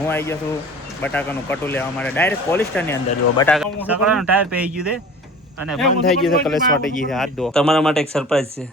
હું આવી ગયો છું બટાકાનું કટું લેવા માટે ડાયરેક્ટ પોલિસ્ટરની અંદર જો બટાકા સકડાનું ટાયર પહી ગયું છે અને બંધ થઈ ગયું છે કલેશ ફાટી ગઈ છે હાથ ધો. તમારા માટે એક સરપ્રાઈઝ છે.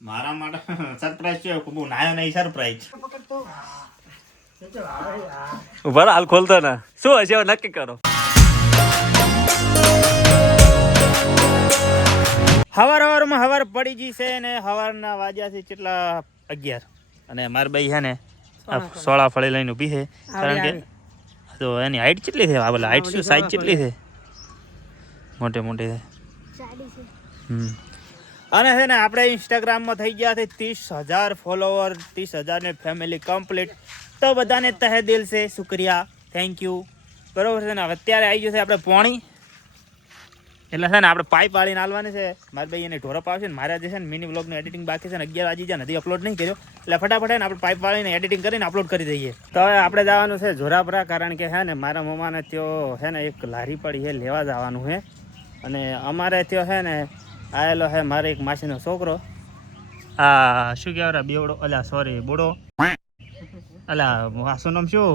મારા માટે સરપ્રાઈઝ છે બહુ નાયો નહીં સરપ્રાઈઝ. ઉભા હાલ ખોલતો ને શું હશે નક્કી કરો. હવાર પડી ગઈ છે ને હવારના વાગ્યા છે કેટલા 11 અને મારા ભાઈ છે ને સોળા ફળી લઈને ઊભી છે કારણ કે તો એની હાઈટ કેટલી છે આ બોલા હાઈટ શું સાઈઝ કેટલી છે મોટે છે અને છે ને આપણે ઇન્સ્ટાગ્રામમાં થઈ ગયા છે 30,000 ફોલોવર 30,000 ને ફેમિલી કમ્પ્લીટ તો બધાને તહે દિલ છે શુક્રિયા થેન્ક યુ બરોબર છે ને અત્યારે આવી ગયું છે આપણે પોણી એટલે છે ને આપણે પાઇપ વાળીને હાલવાની છે મારા ભાઈ એને ઢોરપ આવશે ને મારા જે છે ને મિની બ્લોગનું એડિટિંગ બાકી છે ને 11 વાગી જાય નથી અપલોડ નહીં કર્યો એટલે ફટાફટ ને આપણે પાઇપ વાળીને એડિટિંગ કરીને અપલોડ કરી દઈએ. તો હવે આપણે જવાનું છે જોરાપરા કારણ કે છે ને મારા મમ્માને ત્યાં છે ને એક લારી પડી છે લેવા જવાનું છે અને અમારે ત્યાં છે ને આવેલો છે મારે એક માસીનો છોકરો આ શું કહેવાય બેવડો અલ્યા સોરી બોડો અલ્યા માસું નામ શું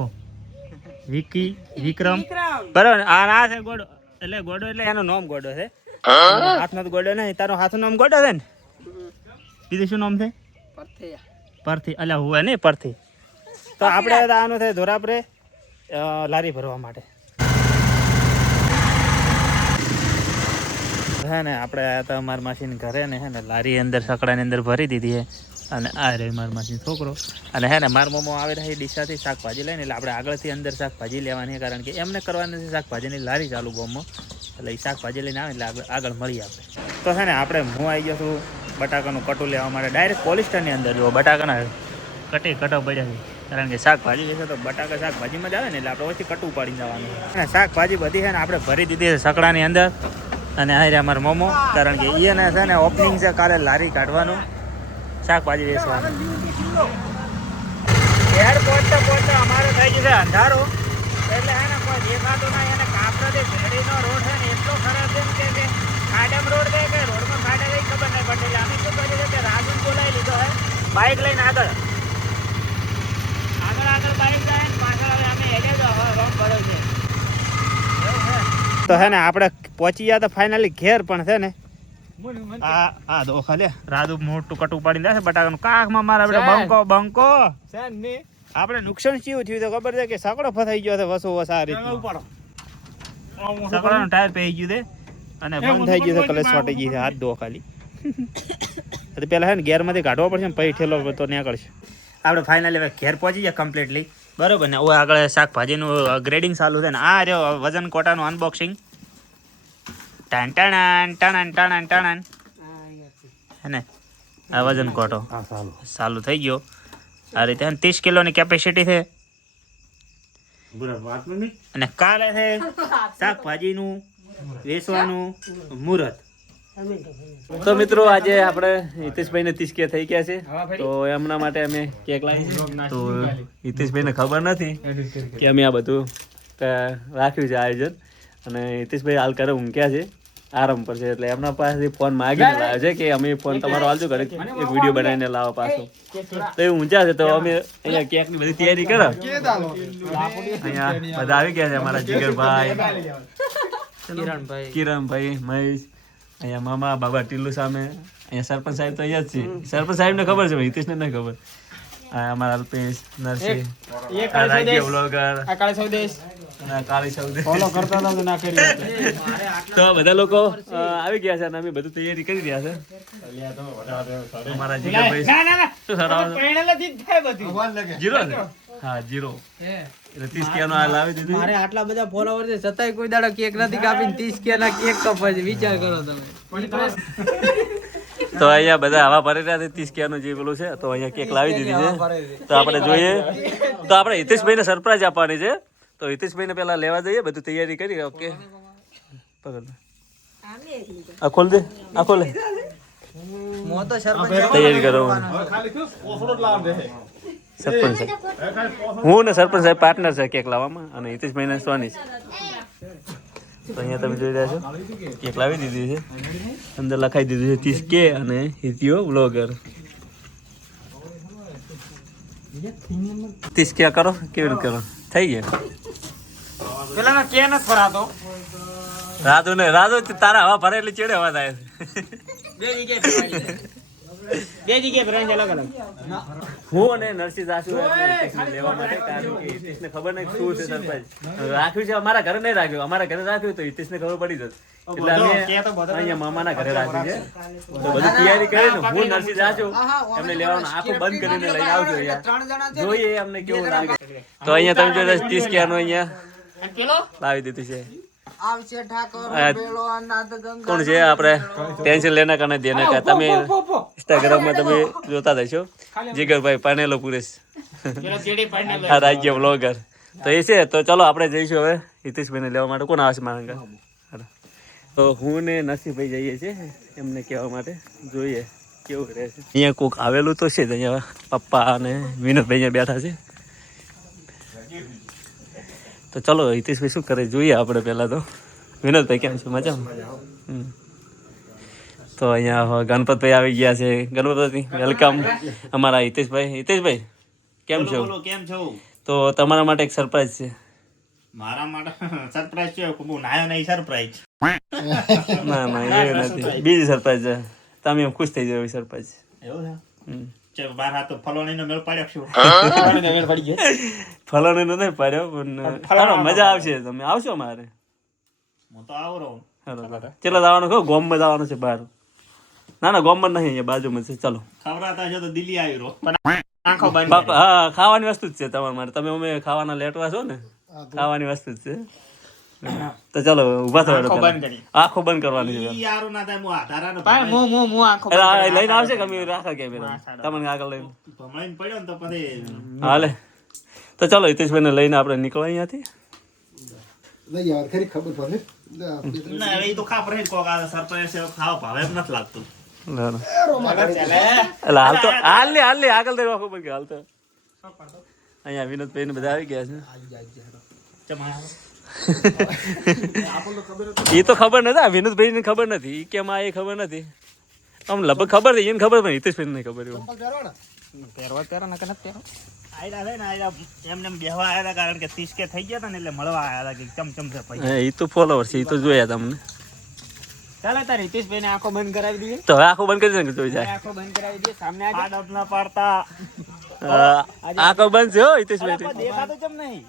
વિક્રમ બરાબર આ છે ગોડો એટલે ગોડો એટલે એનું નામ ગોડો છે હાથનો તો ગોડો નહીં તારો હાથનું નામ ગોડો છે ને બીજું શું નામ છે પરથી અલ્યા હું નહીં પરથી તો આપણે આવવાનું છે ધોરાપરે લારી ભરવા માટે હે ને આપણે આવ્યા હતા મારા માસીને ઘરે ને હે ને લારી અંદર સકડાની અંદર ભરી દીધી છે અને આ રે મારા માસીનો છોકરો અને હે ને મારા મમ્મો આવે છે ડીસાથી શાકભાજી લઈને એટલે આપણે આગળથી અંદર શાકભાજી લેવાની કારણ કે એમને કરવાની છે શાકભાજીની લારી ચાલુ ગામમાં એટલે એ શાકભાજી લઈને આવે એટલે આગળ મળી આપણે તો છે ને આપણે હું આવી ગયો છું બટાકાનું કટું લેવા માટે ડાયરેક્ટ પોલિસ્ટરની અંદર જો બટાકાના કટો પડ્યા છે કારણ કે શાકભાજી લેશે તો બટાકા શાકભાજીમાં જ આવે ને એટલે આપણે ઓછી કટું પાડીને જવાનું અને શાકભાજી બધી છે ને આપણે ભરી દીધી છે સકડાની અંદર અને આ રહ્યા અમારા મોમો કારણ કે એને છે ને ઓપનિંગ છે કાલે લારી કાઢવાનું શાકભાજી વેચવાનું ઘેર પહોંચતા અમારે થઈ ગયું છે અંધારો એટલે હે ને કોઈ દેખાતું ના એને કાપડે શેરડીનો રોડ છે ને એટલો ખરાબ છે કે ખાડમ રોડ છે કે રોડમાં ખાડે કઈ ખબર નહીં પડે એટલે અમે શું કરીએ છીએ કે રાજુને બોલાવી લીધો હે બાઇક લઈને આગળ બાઇક જાય ને પાછળ હવે અમે હેડે રોંગ પડ્યો છે તો હે ને આપણે પહોંચી ગયા તો ફાઇનલી ઘેર પણ છે ને આ દો ખાલી રાજુ મોટું કટું પાડીને છે બટાકાનું કાખમાં મારા બેટા બંકો આપણે નુકસાન કેવું થયું તો ખબર છે કે સકડો ફસાઈ ગયો છે વસો સારી સકડાનું ટાયર પહી ગયું છે અને બંધ થઈ ગયું છે કલેશ ફાટી ગઈ છે હાથ ધો ખાલી પેલા છે ને ઘેરમાંથી કાઢવો પડશે ને પછી ઠેલો તો નીકળશે આપણે ફાઇનલી હવે ઘેર પહોંચી ગયા કમ્પ્લીટલી બરોબર ને હવે આગળ શાકભાજીનું ગ્રેડિંગ ચાલુ છે ને આ રહ્યો વજન કોટાનું અનબોક્સિંગ ટણ હે ને આ વજન કોટો ચાલુ થઈ ગયો આ રીતે 30 કિલોની કેપેસિટી છે અને કાલે છે શાકભાજીનું વેચવાનું મુહૂર્ત. તો મિત્રો આજે આપણે હિતેશભાઈને 30 કે થઈ ગયા છે તો એમના માટે અમે કેક લાવી તો હિતેશભાઈને ખબર નથી કે અમે આ બધું રાખ્યું છે આયોજન અને હિતેશભાઈ હાલ કરે ઊંઘ્યા છે આરામ પર છે એટલે એમના પાસે ફોન માગીને લાવ્યો છે કે અમે ફોન તમારો હાલજો ઘરે એક વિડીયો બનાવીને લાવો પાછો તો એ ઊંચા છે તો અમે અહીંયા કેકની બધી તૈયારી કરો અહીંયા બધા આવી ગયા છે અમારા જીગરભાઈ કિરણભાઈ મહેશ અહીંયા મામા બાબા ટીલ્લુ સામે અહીંયા સરપંચ સાહેબ તો અહીંયા જ છે સરપંચ સાહેબ ને ખબર છે હિતેશને નહીં ખબર અમારા અલ્પેશ નરસિંહ બ્લોગર તો બધા લોકો આવી ગયા છે અને અમે બધું તૈયારી કરી રહ્યા છે અમારા જીગરભાઈ જીરો હા જીરો એટલે 30 કે નો લાવી દીધું મારે આટલા બધા ફોલોવર છે છતાંય કોઈ દાડો કેક નથી કાપીને 30 કે ના કેક કપાય છે વિચાર કરો તમે તો અહીંયા બધા આવા ભરી રહ્યા છે 30 કે નું જે પેલું છે તો અહીંયા કેક લાવી દીધી છે તો આપણે જોઈએ તો આપણે હિતેશભાઈને સરપ્રાઈઝ આપવાની છે તો હિતેશભાઈને પેલા લેવા જઈએ બધું તૈયારી કરી ઓકે પકડ આ ખોલ દે આ ખોલે તૈયારી કરો સરપંચ હું ને સરપંચ સાહેબ પાર્ટનર છે કેક લાવવામાં અને હિતેશભાઈ ને સોની છે તો અહીંયા તમે જોઈ રહ્યા છો કેક લાવી દીધી છે અંદર લખાઈ દીધું છે 30 કે અને હિતિયો બ્લોગર 30 કે કરો કેવી રીતે કરો થઈ ગયા પેલા કે ન ફરાતો રાધુ તારા હવા ભરે એટલે ચેડે હવા થાય બે જગ્યાએ બ્રાન્ચ અલગ અલગ હું અને નરસિંહ જાસુ લેવા માટે કારણ કે હિતેશને ખબર નહીં શું છે સરપ્રાઈઝ રાખ્યું છે અમારા ઘરે નહીં રાખ્યું અમારા ઘરે રાખ્યું તો હિતેશને ખબર પડી જશે એટલે અમે અહીંયા મામાના ઘરે રાખ્યું છે તો બધી તૈયારી કરીને હું નરસિંહ જાસુ એમને લેવાનું આખું બંધ કરીને લઈ આવજો અહીંયા જોઈએ અમને કેવું લાગે તો અહીંયા તમે જોઈ 30 ક્યારનું અહીંયા લાવી દીધું છે કોણ છે આપણે ટેન્શન લેના કારણે દેને કા તમે ઇન્સ્ટાગ્રામમાં તમે જોતા રહેશો જીગરભાઈ પાનેલો પુરેશ આ રાજ્ય બ્લોગર તો એ છે તો ચલો આપણે જઈશું હવે હિતેશભાઈને લેવા માટે કોણ આવશે મારા તો હું ને નસીભાઈ જઈએ છીએ એમને કહેવા માટે જોઈએ કેવું રહેશે અહીંયા કોક આવેલું તો છે જ અહીંયા પપ્પા અને વિનોદભાઈ અહીંયા બેઠા છે તો ચલો હિતેશભાઈ શું કરે જોઈએ આપણે પહેલાં તો વિનોદભાઈ કેમ છે મજામાં તો અહીંયા ગણપતભાઈ આવી ગયા છે ગણપતભાઈ વેલકમ અમારા હિતેશભાઈ કેમ છો તો તમારા માટે એક સરપ્રાઈઝ છે મારા માટે સરપ્રાઈઝ છે બહુ નાયો નહીં સરપ્રાઈઝ ના એવું નથી બીજી સરપ્રાઈઝ છે તમે એમ ખુશ થઈ જાવ સરપ્રાઈઝ એવું છે બાર હાથ તો ફલોણીનો મેળ પાડ્યો છું ફલોણીનો નહીં પાડ્યો પણ મજા આવશે તમે આવશો અમારે હું તો આવું રહું ચલો જવાનું કહો ગોમમાં જવાનું છે બહાર ના ગોમમાં નહીં અહીંયા બાજુમાં છે ચલો ખવડાતા છો તો દિલ્હી આવી રહો આંખો બંધ હા ખાવાની વસ્તુ જ છે તમારા માટે તમે અમે ખાવાના લેટવા છો ને ખાવાની વસ્તુ જ છે તો ચલો ઉભા થયો આંખો બંધ કરવાની છે લઈને આવશે કે અમે રાખા કેમેરા તમને આગળ લઈને હાલે તો ચલો હિતેશભાઈને લઈને આપણે નીકળવા અહીંયાથી આગળ હાલ તો અહીંયા વિનોદભાઈ ને બધા આવી ગયા છે એ તો ખબર નથી વિનોદભાઈ ને ખબર નથી કે એ ખબર નથી આમ લગભગ ખબર છે એને ખબર પણ હિતેશભાઈ ને ખબર એવું એમને બેહવા આવ્યા હતા કારણ કે 30 કે થઈ ગયા હતા ને એટલે મળવા આવ્યા હતા કે ચમચમ છે એ તો ફોલોવર છે એ તો જોયા તમને ચાલે તાર હિતેશભાઈ ને આંખો બંધ કરાવી દઈએ તો હવે આંખો બંધ કરી દે જોઈ જાય આંખો બંધ કરાવી દઈએ સામે આ ડોટ ના પાડતા આંખો બંધ છે હો હિતેશભાઈ દેખાતો કેમ નહીં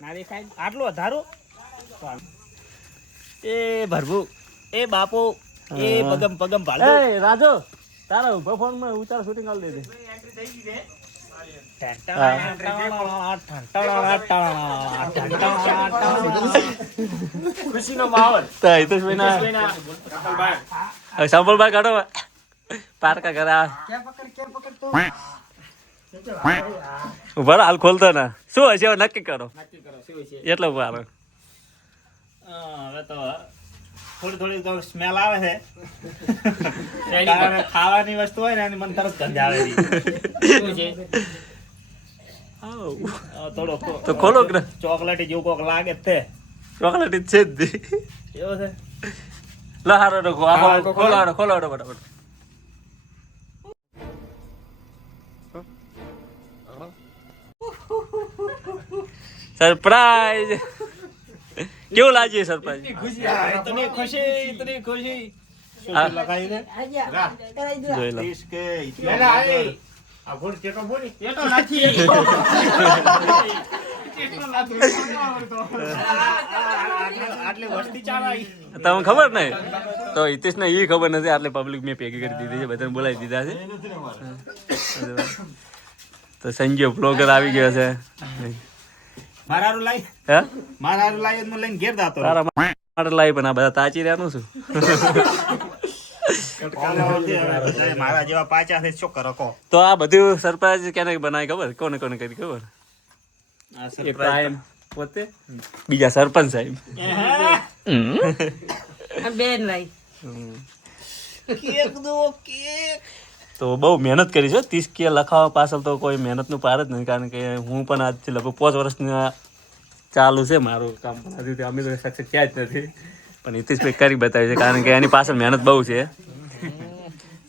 ના દેખાય આટલું વધારું એ ભરભુ એ બાપો એ પગમ ભાડો એ રાજો તારા ઉભા ફોન માં ઉતાર શૂટિંગ આલ દે દે ખુશીનો માહોલ તો હિતેશભાઈ ના સંભળભાઈ કાઢો પારકા કરા ઉભા હાલ ખોલતો ના શું હશે હવે નક્કી કરો એટલો ઉભા હવે તો થોડી સ્મેલ આવે છે ખાવાની વસ્તુ હોય ને એની મને તરત ગંધ આવે છે થોડો તો ખોલો કે ચોકલેટી જેવું કોક લાગે છે ચોકલેટી છે જ એવો છે લહારો ખોલો ફટાફટ સરપ્રાઈઝ કેવું લાગ્યું સરપ્રાઈઝ ઇતની ખુશી લગાઈ દે જોઈ લો આ બોલ કેટો બોલી કેટો નથી આટલી વસ્તી ચાલાઈ તમને ખબર નહીં તો હિતેશ ને એ ખબર નથી આટલે પબ્લિક મેં ભેગી કરી દીધી છે બધાને બોલાવી દીધા છે તો સંજય બ્લોગર આવી ગયો છે મારારું લાઈ હું લઈને ઘેર જાતો તારા માટે લાવી પણ આ બધા તાચી રહ્યાનું છું મારા જેવા પાચા છે શું કરો કહો તો આ બધું સરપ્રાઈઝ કેને બનાવી ખબર કોને કરી ખબર એક પ્રાઇમ પોતે બીજા સરપંચ સાહેબ બેન લઈ કેક દો કેક તો બહુ મહેનત કરી છે 30 કે લખાવવા પાછળ તો કોઈ મહેનતનું પાર જ નથી કારણ કે હું પણ આજથી લગભગ 5 વર્ષના ચાલુ છે મારું કામ પણ હજુ અમે તો સક્સેસ થયા જ નથી પણ હિતેશભાઈ કરી બતાવી છે કારણ કે એની પાછળ મહેનત બહુ છે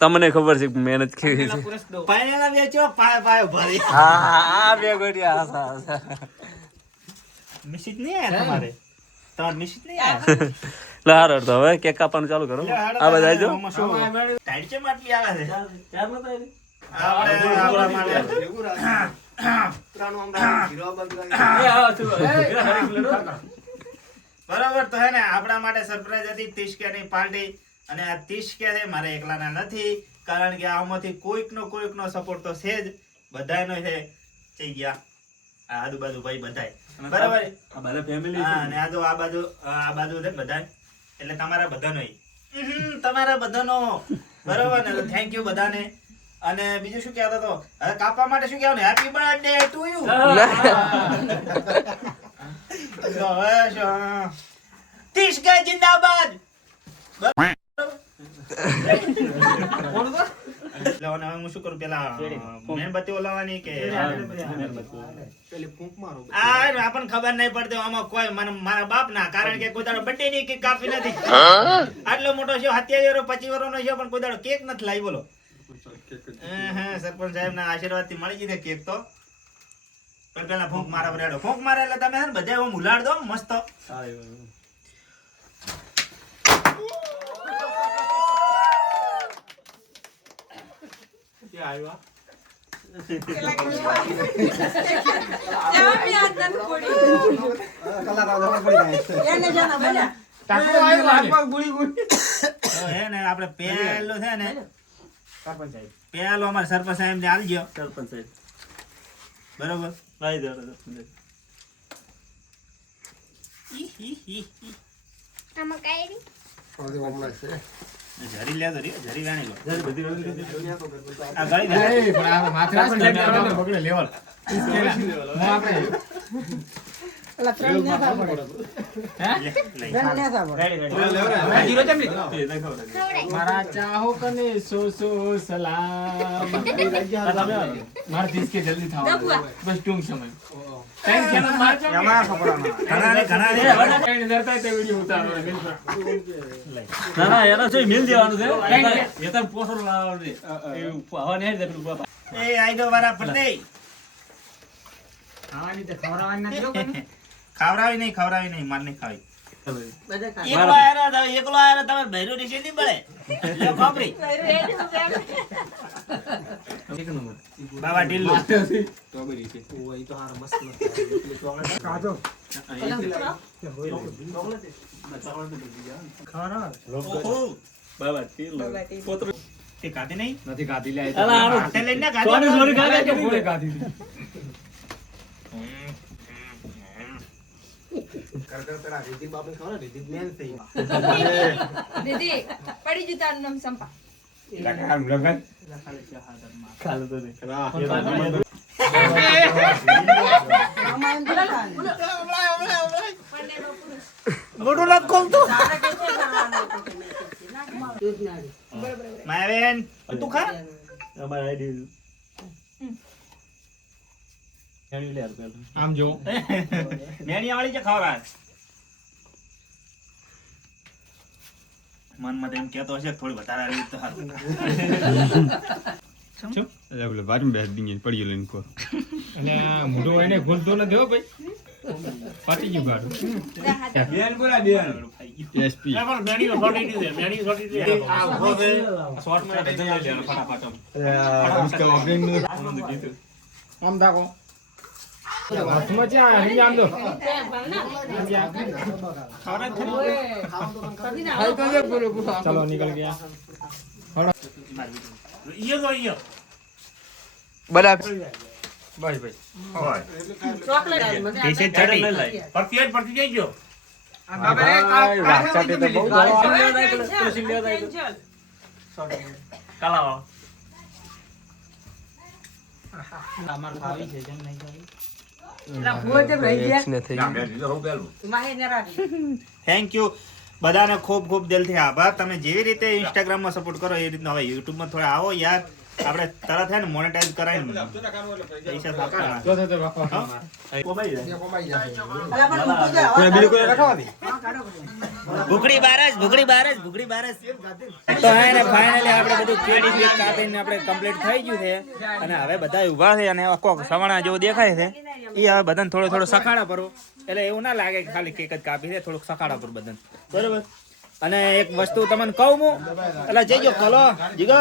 તમને ખબર છે મહેનત કેવી છે પાયલા વેચો પાય ભરી હા બે ગોડિયા નિશ્ચિત નહીં આયા તમારે નિશ્ચિત નહીં આયા લે હારો તો હવે કેક કાપવાનું ચાલુ કરો આ બધા જો ટાઈટ છે માટલી આવે છે આપણે બરાબર તો હે ને આપણા માટે સરપ્રાઈઝ હતી 30K ની પાર્ટી અને આ 30K છે મારે એકલાના નથી કારણ કે આમાંથી કોઈકનો સપોર્ટ તો છે જ બધાયનો છે થઈ ગયા આ આજુબાજુ ભાઈ બધાય બરાબર આ બધા ફેમિલી હા અને આ જો આ બાજુ છે બધાય એટલે તમારા બધાનો તમારા બધાનો બરાબર ને થેન્ક યુ બધાને અને બીજું શું કહેતો તો હવે કાપવા માટે શું કહેવાનું હેપી બર્થડે ટુ યુ તો હવે 30K જિંદાબાદ એટલે હું શું કરું પેલા મીણબત્તી ઓલાવવાની કે આપણને ખબર નહીં પડતી આમાં કોઈ મારા બાપ ના કારણ કે કોઈ દાડો બર્થડે ની કેક કાપી નથી આટલો મોટો છે 27 25 વર્ષનો છે પણ કોઈ દાડો કેક નથી લાવી બોલો સરપંચ સાહેબ ના આશીર્વાદ થી મળી જશે કેક તો પણ પેલા ફૂંક મારા રેડો ફૂંક મારે એટલે તમે છે ને બધા એવો ઉલાડ દો મસ્ત આપડે પેલો છે ને પેલો અમારે સરપંચ સાહેબ ને આલજો સરપંચ સાહેબ બરોબર જરી લે જરી વાણી લો આ ગળી દે પણ આ માથે બગડે લેવલ મારા ચાહકોને સો સલામ મારા 30K જલ્દી થવા બસ ટૂંક સમય એનો છે મિલ દેવાનું છે એ તો પોસર લાવવાનું છે હવા નહીં દે એ આઈ દો વારા પડતે ખવરાવી નહીં માર નહીં ખાવી એકલો આયરો તમારે ભૈરો નીચે નહીં પડે લ્યો ખોપરી બાબા ઢીલ તે ખાધી નહીં નથી ખાધી લે હાથે લઈને ખાધી દીદી પડી જુ તારું નામ સંપા મોટું લાગ ખોલતું માયાબેન તું ખા આમ જો મેણિયા વાળી છે ખવરા મન માં એમ કેતો હશે થોડી વધારે આવી તો સારું અને મોટો એને ભૂલતો નથી હો ભાઈ પાટી ગયું ગાડું આમ દાખો હાથમાં છે આમ દો ચલો નીકળ ગયા બસ ભાઈ થેન્ક યુ બધાને ખૂબ ખૂબ દિલથી આભાર તમે જેવી રીતે ઇન્સ્ટાગ્રામમાં સપોર્ટ કરો એ રીતના હવે યુટ્યુબમાં થોડા આવો યાર આપણે તરત હે ને મોનેટાઈઝ કરાવીને પૈસા આપવાના. ભૂખડી બારસ તો હે ને ફાઇનલી આપણે બધું કેડી કેક કાપીને આપણે કમ્પ્લીટ થઈ ગયું છે અને હવે બધા ઊભા છે અને આખો સવાણા જેવો દેખાય છે એ હવે બધાને થોડો થોડો સખાડા પરો એટલે એવું ના લાગે કે ખાલી કેક જ કાપી છે, થોડુંક સખાડા પર બધાને બરોબર. અને એક વસ્તુ તમને કહું હું, એટલે જઈજો કલો જીગો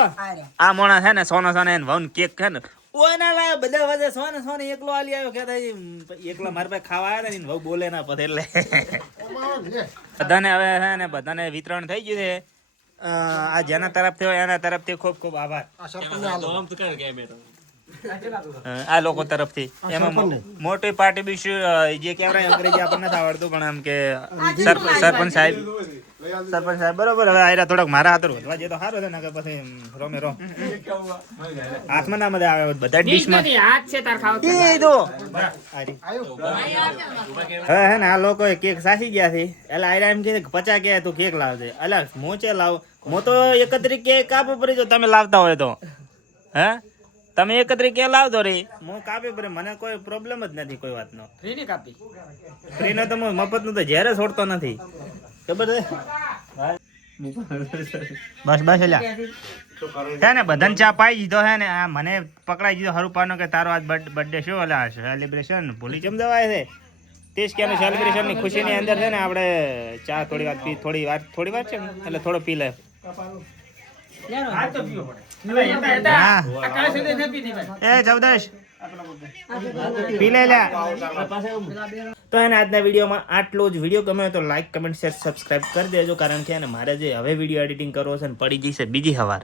આ મોણા છે ને સોનો સોને વન કેક છે ને ઓય ના લાય બધા વધે સોને સોને એકલો આલી આવ્યો કે એકલો મારા પાસે ખાવા આવ્યા ને વહુ બોલે ના પતે એટલે બધાને હવે છે ને બધાને વિતરણ થઈ ગયું છે. આ જેના તરફથી હોય એના તરફથી ખૂબ ખૂબ આભાર. આ લોકો તરફથી એમાં મોટી પાર્ટી બી જે કહેવાય અંગ્રેજી આપણને નથી આવડતું પણ આમ કે સરપંચ સાહેબ બરોબર. હવે આયરા થોડાક મારા હાથ વધવા જે તો સારું છે ને કે પછી રોમે રોમ હાથમાં ના મજા આવે બધા ડીશમાં હવે હે ને આ લોકો કેક સાસી ગયા છે એટલે આયરા એમ કે 50 કે તું કેક લાવજે એટલે મોચે લાવ મો તો 31 કેક કાપો પડી જો તમે લાવતા હોય તો હે તમે 31 કે લાવતો રે હું કાપી પડે મને કોઈ પ્રોબ્લેમ જ નથી કોઈ વાતનો. ફ્રી ની કાપી ફ્રી નો તો હું મફત નું તો ઝેર છોડતો નથી ખબર છે બસ બસ એલા હે ને બધાને ચા પાઈ દીધો હે ને આ મને પકડાઈ દીધો હરુપાનો કે તારો આજ બર્થડે શો એટલે સેલિબ્રેશન ભૂલી કેમ જવાય છે 30 કે સેલિબ્રેશન ની ખુશી ની અંદર છે ને આપણે ચા થોડી વાર છે ને એટલે થોડો પી લે. એ જવદેશ પી લે લે. તો એને આજના વિડીયોમાં આટલો જ. વિડીયો ગમે તો લાઈક કમેન્ટ શેર સબસ્ક્રાઇબ કરી દેજો કારણ કે મારે જે હવે વિડીયો એડિટિંગ કરવો છે ને પડી જશે બીજી સવાર